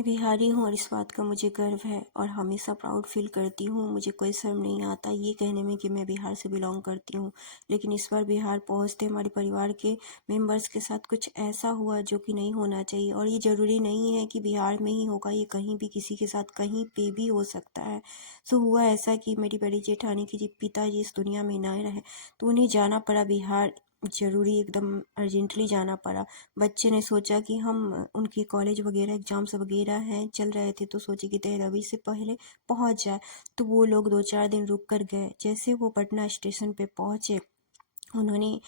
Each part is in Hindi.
मैं बिहारी हूँ और इस बात का मुझे गर्व है और हमेशा प्राउड फील करती हूँ। मुझे कोई शर्म नहीं आता ये कहने में कि मैं बिहार से बिलोंग करती हूँ। लेकिन इस बार बिहार पहुँचते हमारे परिवार के मेंबर्स के साथ कुछ ऐसा हुआ जो कि नहीं होना चाहिए। और ये ज़रूरी नहीं है कि बिहार में ही होगा, ये कहीं भी किसी के साथ कहीं पे भी हो सकता है। सो हुआ ऐसा कि मेरी बड़ी जेठानी के पिताजी इस दुनिया में ना रहे, तो उन्हें जाना पड़ा बिहार। ज़रूरी एकदम अर्जेंटली जाना पड़ा। बच्चे ने सोचा कि हम उनके कॉलेज वगैरह एग्ज़ाम्स वगैरह हैं चल रहे थे, तो सोचे कि 13वीं से पहले पहुंच जाए। तो वो लोग 2-4 दिन रुक कर गए। जैसे वो पटना स्टेशन पे पहुंचे, उन्होंने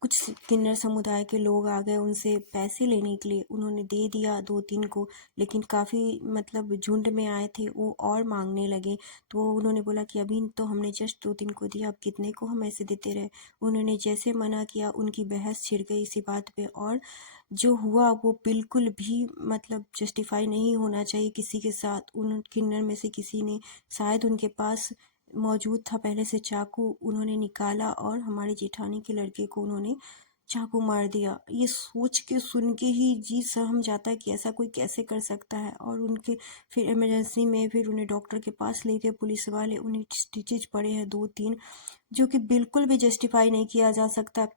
कुछ किन्नर समुदाय के लोग आ गए उनसे पैसे लेने के लिए। उन्होंने दे दिया 2-3 को, लेकिन काफ़ी मतलब झुंड में आए थे, वो और मांगने लगे। तो उन्होंने बोला कि अभी तो हमने जस्ट 2-3 को दिया, अब कितने को हम ऐसे देते रहे। उन्होंने जैसे मना किया, उनकी बहस छिड़ गई इसी बात पे। और जो हुआ वो बिल्कुल भी मतलब जस्टिफाई नहीं होना चाहिए किसी के साथ। उन किन्नर में से किसी ने, शायद उनके पास मौजूद था पहले से चाकू, उन्होंने निकाला और हमारी जेठानी के लड़के को उन्होंने चाकू मार दिया। ये सोच के सुन के ही जी सहम जाता है कि ऐसा कोई कैसे कर सकता है। और उनके फिर इमरजेंसी में फिर उन्हें डॉक्टर के पास ले गए पुलिस वाले। उन्हें स्टिचेज पड़े हैं 2-3, जो कि बिल्कुल भी जस्टिफाई नहीं किया जा सकता।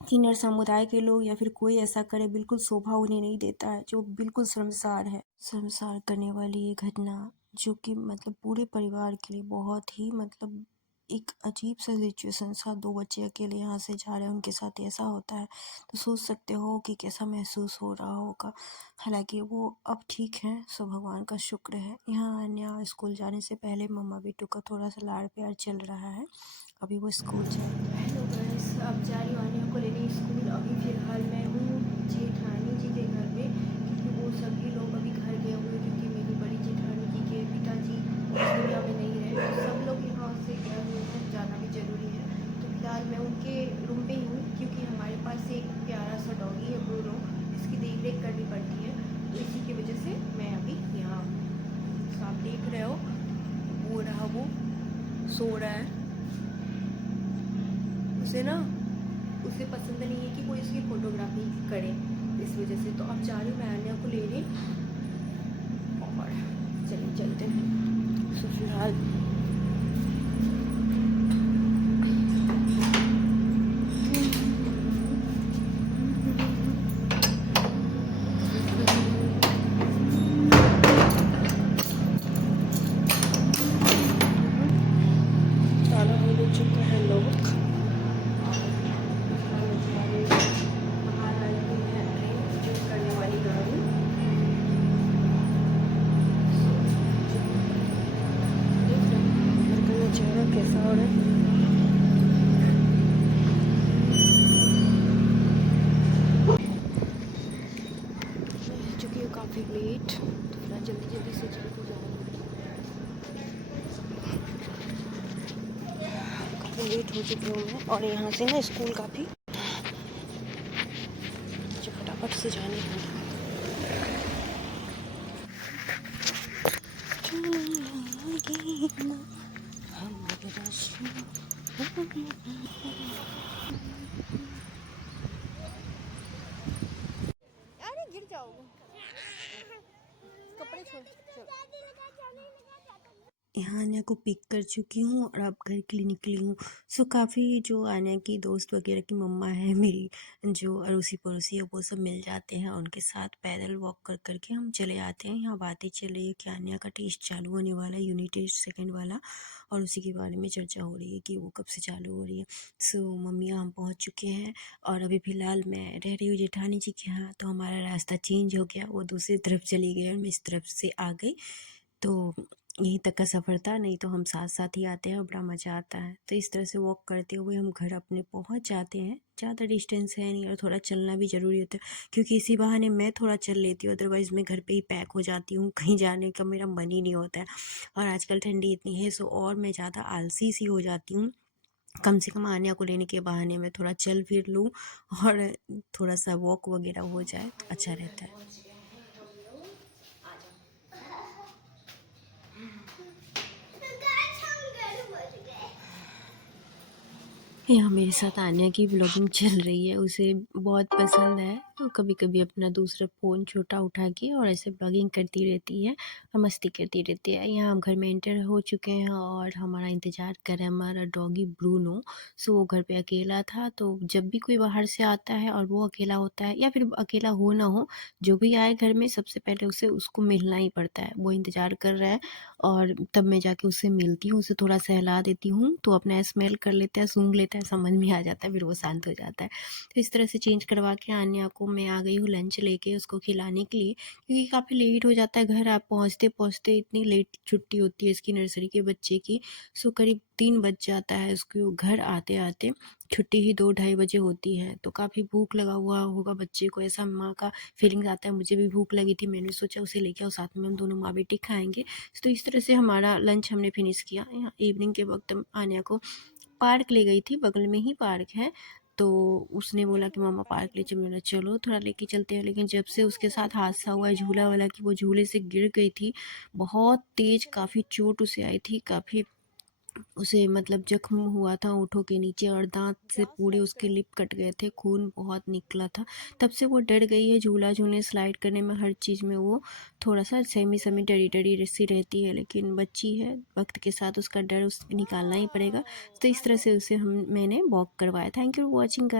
किन्नर समुदाय के लोग या फिर कोई ऐसा करे, बिल्कुल शोभा उन्हें नहीं देता है, जो बिल्कुल शर्मसार है। शर्मसार करने वाली ये घटना जो कि मतलब पूरे परिवार के लिए बहुत ही मतलब एक अजीब सा सिचुएशन था। 2 बच्चे अकेले यहाँ से जा रहे हैं, उनके साथ ऐसा होता है तो सोच सकते हो कि कैसा महसूस हो रहा होगा। हालांकि वो अब ठीक है, सो भगवान का शुक्र है। यहाँ अन्या स्कूल जाने से पहले मम्मा बेटू का थोड़ा सा लाड़ प्यार चल रहा है। अभी वो स्कूल जाएंगे। हेलो गाइस, अब जा रही हूँ आनिया को लेने स्कूल। अभी फ़िलहाल मैं हूँ जेठानी जी के घर पे, क्योंकि वो सभी लोग अभी घर गए हुए, क्योंकि मेरी बड़ी जेठानी जी के पिताजी इस दुनिया में नहीं रहे। तो सब लोग यहाँ से गए हुए हैं, जाना भी ज़रूरी है। तो फिलहाल मैं उनके रूम पे ही हूँ, क्योंकि हमारे पास एक प्यारा सा डॉगी है ब्रूनो, इसकी देख रेख करनी पड़ती है। तो इसी की वजह से मैं अभी यहाँ हूँ। तो आप देख रहे हो वो रहा, वो सो रहा है। उसे ना उसे पसंद नहीं है कि कोई उसकी फ़ोटोग्राफी करे, इस वजह से। तो अब जा रही हूँ मैं आन्या को लेने, और चलिए चलते हैं। तो फिलहाल ताला बोल चुके हैं लोग। बाहर आई हुई है ट्रेन चेक करने वाली गाड़ी। देख रहे हैं घर का नजारा कैसा हो रहा है। चुकी है काफ़ी लेट, तो फिर जल्दी जल्दी से चल के जाएंगे। काफ़ी लेट हो चुकी हूँ मैं, और यहाँ से ना स्कूल काफ़ी, मुझे फटाफट से जाने हैं। अरे गिर जाओगे, कपड़े छोड़। यहाँ आन्या को पिक कर चुकी हूँ और अब घर के लिए निकली हूँ। सो काफ़ी जो आन्या की दोस्त वगैरह की मम्मा है मेरी, जो अड़ोसी पड़ोसी है, वो सब मिल जाते हैं। उनके साथ पैदल वॉक कर करके हम चले आते हैं। यहाँ बातें चल रही है कि आन्या का टेस्ट चालू होने वाला है, यूनिट टेस्ट सेकेंड वाला, और उसी के बारे में चर्चा हो रही है कि वो कब से चालू हो रही है। सो मम्मी हम पहुँच चुके हैं और अभी फ़िलहाल मैं रह रही हूँ जेठानी जी के यहाँ। तो हमारा रास्ता चेंज हो गया, वो दूसरी तरफ चली गई और मैं इस तरफ से आ गई। तो यहीं तक का सफ़र था, नहीं तो हम साथ साथ ही आते हैं और बड़ा मज़ा आता है। तो इस तरह से वॉक करते हुए हम घर अपने पहुंच जाते हैं। ज़्यादा डिस्टेंस है नहीं और थोड़ा चलना भी ज़रूरी होता है, क्योंकि इसी बहाने मैं थोड़ा चल लेती हूँ, अदरवाइज़ मैं घर पे ही पैक हो जाती हूँ, कहीं जाने का मेरा मन ही नहीं होता है। और आजकल ठंडी इतनी है, सो और मैं ज़्यादा आलसी सी हो जाती हूँ। कम से कम आन्या को लेने के बहाने में थोड़ा चल फिर लूँ और थोड़ा सा वॉक वगैरह हो जाए तो अच्छा रहता है। यहाँ मेरे साथ आन्या की व्लॉगिंग चल रही है, उसे बहुत पसंद है। तो कभी-कभी अपना दूसरा फ़ोन छोटा उठा के और ऐसे ब्लॉगिंग करती रहती है और मस्ती करती रहती है। यहाँ हम घर में एंटर हो चुके हैं और हमारा इंतज़ार कर रहा है हमारा डॉगी ब्रूनो। सो वो घर पे अकेला था, तो जब भी कोई बाहर से आता है और वो अकेला होता है या फिर अकेला हो ना हो, जो भी आए घर में सबसे पहले उसे उसको मिलना ही पड़ता है। वो इंतज़ार कर रहा है और तब मैं जाके उससे मिलती हूँ, उसे थोड़ा सहला देती हूँ, तो अपना स्मेल कर लेता है, सूँघ लेता है, समझ में आ जाता है, फिर वो शांत हो जाता है। तो इस तरह से चेंज करवा के आन्या को मैं आ गई हूँ लंच लेके उसको खिलाने के लिए, क्योंकि काफ़ी लेट हो जाता है घर। आप पहुँचते-पहुँचते इतनी लेट छुट्टी होती है इसकी नर्सरी के बच्चे की। सो करीब 3 बज जाता है उसको घर आते-आते। छुट्टी ही 2 ढाई बजे होती है, तो काफ़ी भूख लगा हुआ होगा बच्चे को, ऐसा माँ का फीलिंग्स आता है। मुझे भी भूख लगी थी, मैंने सोचा उसे लेके आओ, साथ में हम दोनों माँ-बेटी खाएँगे। तो इस तरह से हमारा लंच हमने फिनिश किया। यहाँ इवनिंग के वक़्त आन्या को पार्क ले गई थी, बगल में ही पार्क है। तो उसने बोला कि मम्मा पार्क ले चलो, मैंने चलो थोड़ा लेके चलते हैं। लेकिन जब से उसके साथ हादसा हुआ है झूला वाला कि वो झूले से गिर गई थी, बहुत तेज़ काफ़ी चोट उसे आई थी, काफ़ी उसे मतलब जख्म हुआ था होठों के नीचे और दाँत से पूरे उसके लिप कट गए थे, खून बहुत निकला था। तब से वो डर गई है झूला झूलने, स्लाइड करने में, हर चीज़ में वो थोड़ा-सा सहमी-सहमी, डरी-डरी सी रहती है। लेकिन बच्ची है, वक़्त के साथ उसका डर निकालना ही पड़ेगा। तो इस तरह से उसे मैंने वॉक करवाया। Thank you for watching guys.